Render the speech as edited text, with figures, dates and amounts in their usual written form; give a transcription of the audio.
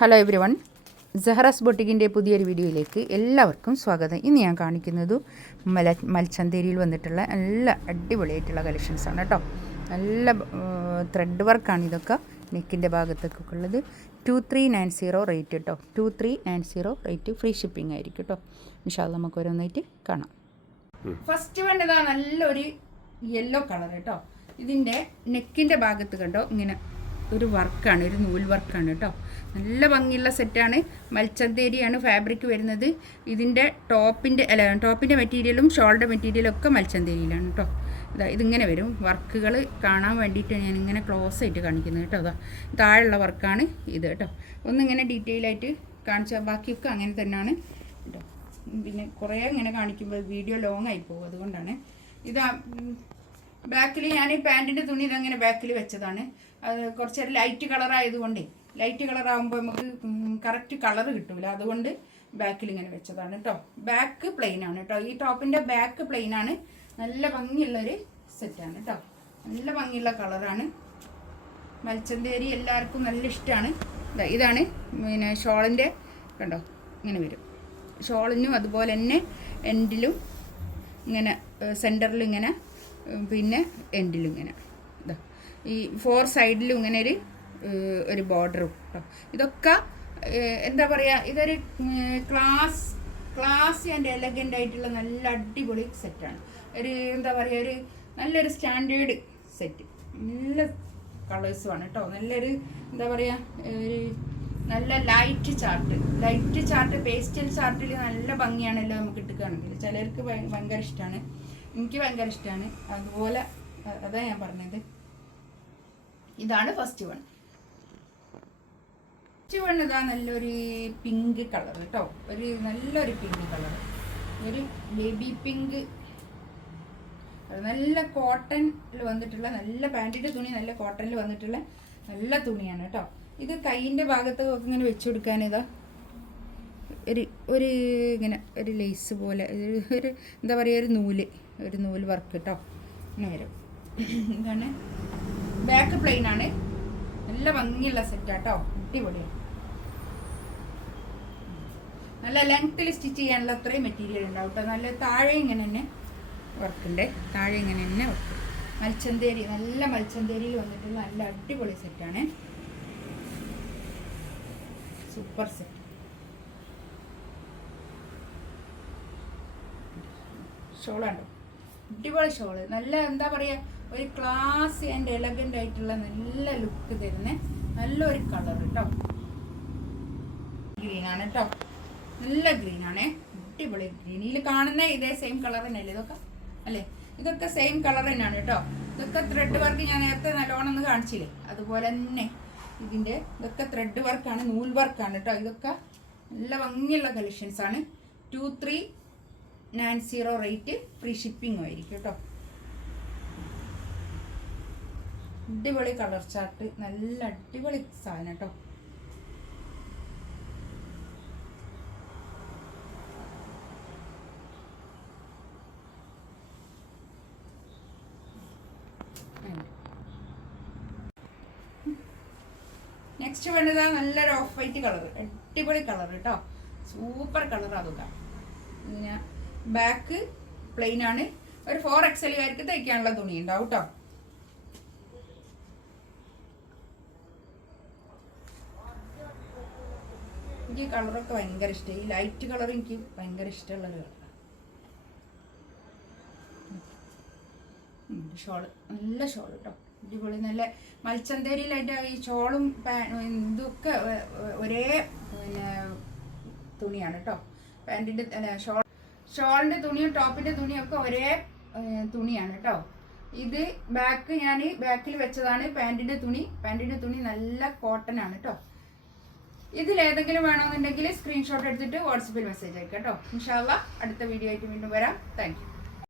Hello every one, സഹറാസ് ബൊട്ടിക്കിൻ്റെ പുതിയൊരു വീഡിയോയിലേക്ക് എല്ലാവർക്കും സ്വാഗതം. ഇന്ന് ഞാൻ കാണിക്കുന്നത് മൽച്ചന്തേരിയിൽ വന്നിട്ടുള്ള നല്ല അടിപൊളിയായിട്ടുള്ള കളക്ഷൻസാണ് കേട്ടോ. നല്ല ത്രെഡ് വർക്കാണ് ഇതൊക്കെ, നെക്കിൻ്റെ ഭാഗത്തൊക്കെ ഉള്ളത്. 2390 റേറ്റ് കേട്ടോ. 2390 റേറ്റ്, ഫ്രീ ഷിപ്പിംഗ് ആയിരിക്കും കേട്ടോ. ഇൻഷാ അല്ലാഹ് നമുക്ക് ഓരോന്നായിട്ട് കാണാം. ഫസ്റ്റ് വേണ്ടതാ നല്ലൊരു യെല്ലോ കളർ കേട്ടോ. ഇതിൻ്റെ നെക്കിൻ്റെ ഭാഗത്ത് കണ്ടോ ഇങ്ങനെ ഒരു വർക്കാണ്, ഒരു നൂൽ വർക്കാണ് കേട്ടോ. നല്ല ഭംഗിയുള്ള സെറ്റാണ്. മൽച്ചന്തേരിയാണ് ഫാബ്രിക് വരുന്നത്. ഇതിൻ്റെ ടോപ്പിൻ്റെ മെറ്റീരിയലും ഷോളിൻ്റെ മെറ്റീരിയലും ഒക്കെ മൽച്ചന്തേരിയിലാണ് കേട്ടോ. ഇതിങ്ങനെ വരും വർക്കുകൾ കാണാൻ വേണ്ടിയിട്ട് ഞാനിങ്ങനെ ക്ലോസ് ആയിട്ട് കാണിക്കുന്നത് കേട്ടോ. താഴെയുള്ള വർക്കാണ് ഇത് കേട്ടോ. ഒന്നിങ്ങനെ ഡീറ്റെയിൽ ആയിട്ട് കാണിച്ചാൽ ബാക്കിയൊക്കെ അങ്ങനെ തന്നെയാണ് കേട്ടോ. പിന്നെ കുറേ ഇങ്ങനെ കാണിക്കുമ്പോൾ വീഡിയോ ലോങ് ആയി പോകും, അതുകൊണ്ടാണ്. ഇതാ ബാക്കിൽ ഞാൻ പാൻറ്റിൻ്റെ തുണി ഇതങ്ങനെ ബാക്കിൽ വെച്ചതാണ്. അത് കുറച്ചൊരു ലൈറ്റ് കളറായതുകൊണ്ടേ, ലൈറ്റ് കളറാകുമ്പോൾ നമുക്ക് കറക്റ്റ് കളർ കിട്ടില്ല, അതുകൊണ്ട് ബാക്കിൽ ഇങ്ങനെ വെച്ചതാണ് കേട്ടോ. ബാക്ക് പ്ലെയിൻ ആണ് കേട്ടോ. ഈ ടോപ്പിൻ്റെ ബാക്ക് പ്ലെയിൻ ആണ്. നല്ല ഭംഗിയുള്ളൊരു സെറ്റാണ് കേട്ടോ. നല്ല ഭംഗിയുള്ള കളറാണ്. മൽച്ചന്തേരി എല്ലാവർക്കും നല്ല ഇഷ്ടമാണ്. ഇതാണ് പിന്നെ ഷോളിൻ്റെ കണ്ടോ, ഇങ്ങനെ വരും. ഷോളിനും അതുപോലെ തന്നെ എൻഡിലും ഇങ്ങനെ, സെൻറ്ററിലും ഇങ്ങനെ, പിന്നെ എൻഡിലും ഇങ്ങനെ, ഈ 4 സൈഡിലും ഇങ്ങനെ ഒരു ബോർഡറും കേട്ടോ. ഇതൊക്കെ എന്താ പറയുക, ഇതൊരു ക്ലാസ് ആൻഡ് എലഗൻ്റ് ആയിട്ടുള്ള നല്ല അടിപൊളി സെറ്റാണ്. ഒരു എന്താ പറയുക, ഒരു നല്ലൊരു സ്റ്റാൻഡേർഡ് സെറ്റ്. നല്ല കളേഴ്സുമാണ് കേട്ടോ. നല്ലൊരു എന്താ പറയുക, ഒരു നല്ല ലൈറ്റ് ചാർട്ട് പേസ്റ്റൽ ചാർട്ടിൽ നല്ല ഭംഗിയാണല്ലോ നമുക്ക് ഇട്ടുകയാണെങ്കിൽ. ചിലർക്ക് ഭയങ്കര ഇഷ്ടമാണ്, എനിക്ക് ഭയങ്കര ഇഷ്ടമാണ്. അതുപോലെ അതാ ഞാൻ പറഞ്ഞത്. ഇതാണ് ഫസ്റ്റ് വൺ. ഇതാ നല്ലൊരു പിങ്ക് കളർ കേട്ടോ. ഒരു നല്ലൊരു പിങ്ക് കളർ, ഒരു ബേബി പിങ്ക്. നല്ല കോട്ടണിൽ വന്നിട്ടുള്ള, നല്ല പാൻറ്റിൻ്റെ തുണി നല്ല കോട്ടണിൽ വന്നിട്ടുള്ള നല്ല തുണിയാണ് കേട്ടോ. ഇത് കൈയിൻ്റെ ഭാഗത്തൊക്കെ ഇങ്ങനെ വെച്ച് കൊടുക്കാൻ ഇതാ ഒരു ഇങ്ങനെ ഒരു ലേസ് പോലെ, ഒരു എന്താ പറയുക, ഒരു നൂല് വർക്ക് കേട്ടോ. ഇങ്ങനെ വരും. ഇതാണ് ബാക്ക് പ്ലെയിൻ ആണ്. നല്ല ഭംഗിയുള്ള സെറ്റാട്ടോ, അടിപൊളിയാണ്. നല്ല ലെങ്ത്തിൽ സ്റ്റിച്ച് ചെയ്യാനുള്ള അത്രയും മെറ്റീരിയൽ ഉണ്ടാവും കേട്ടോ. നല്ല താഴെ ഇങ്ങനെ തന്നെ വർക്കുണ്ട്, താഴെ ഇങ്ങനെ തന്നെ വർക്ക്. മൽച്ചന്തേരി, നല്ല മൽച്ചന്തേരിയിൽ വന്നിട്ടുള്ള നല്ല അടിപൊളി സെറ്റാണ്. Super set. ഷോളാണ്ടോ, അടിപൊളി ഷോള്. നല്ല എന്താ പറയുക, ഒരു ക്ലാസ് ആൻഡ് എലഗൻ്റ് ആയിട്ടുള്ള നല്ല ലുക്ക് തരുന്ന നല്ലൊരു കളർ കേട്ടോ. ഗ്രീനാണ് കേട്ടോ, നല്ല ഗ്രീനാണേ, അടിപൊളി ഗ്രീൻ. ഇതിൽ കാണുന്ന ഇതേ സെയിം കളർ തന്നെയല്ലേ ഇതൊക്കെ, അല്ലേ? ഇതൊക്കെ സെയിം കളർ തന്നെയാണ് കേട്ടോ. ഇതൊക്കെ ത്രെഡ് വർക്ക് ഞാൻ നേരത്തെ നല്ലോണം ഒന്ന് കാണിച്ചില്ലേ, അതുപോലെ തന്നെ ഇതിൻ്റെ ഇതൊക്കെ ത്രെഡ് വർക്കാണ്, നൂൽ വർക്കാണ് കേട്ടോ. ഇതൊക്കെ നല്ല ഭംഗിയുള്ള കളക്ഷൻസ് ആണ്. 2390 റേറ്റ്, ഫ്രീ ഷിപ്പിംഗ് ആയിരിക്കും കേട്ടോ. അടിപൊളി കളർ ചാർട്ട്, നല്ല അടിപൊളി സാധനം കേട്ടോ. നെക്സ്റ്റ് വേണ്ടതാ നല്ലൊരു ഓഫ് വൈറ്റ് കളർ, അടിപൊളി കളർ കേട്ടോ. Super colour. അതൊക്കെ പിന്നെ ബാക്ക് പ്ലെയിൻ ആണ്. ഒരു 4XL കാർക്ക് തയ്ക്കാനുള്ള തുണി ഉണ്ടാവും കേട്ടോ. എനിക്ക് ഈ കളറൊക്കെ ഭയങ്കര ഇഷ്ടമായി. ഈ ലൈറ്റ് കളർ എനിക്ക് ഭയങ്കര ഇഷ്ടമുള്ളൊരു കളർ. ഷോള്, നല്ല ഷോൾ കേട്ടോ, അടിപൊളി. നല്ല മൽച്ചന്തേരിയിലായിട്ട് ഈ ഷോളും ഇതൊക്കെ ഒരേ പിന്നെ തുണിയാണ് കേട്ടോ. പാൻറ്റിൻ്റെ ഷോളിൻ്റെ തുണിയും ടോപ്പിൻ്റെ തുണിയും ഒക്കെ ഒരേ തുണിയാണ് കേട്ടോ. ഇത് ബാക്ക് ഞാൻ ബാക്കിൽ വെച്ചതാണ്. പാൻറ്റിൻ്റെ തുണി നല്ല കോട്ടൺ ആണ് കേട്ടോ. ഇതിലേതെങ്കിലും വേണമെന്നുണ്ടെങ്കിൽ സ്ക്രീൻഷോട്ട് എടുത്തിട്ട് വാട്സപ്പിൽ മെസ്സേജ് അയക്കാം കേട്ടോ. ഇൻഷാ അല്ലാഹ് അടുത്ത വീഡിയോ ആയിട്ട് വീണ്ടും വരാം. Thank you.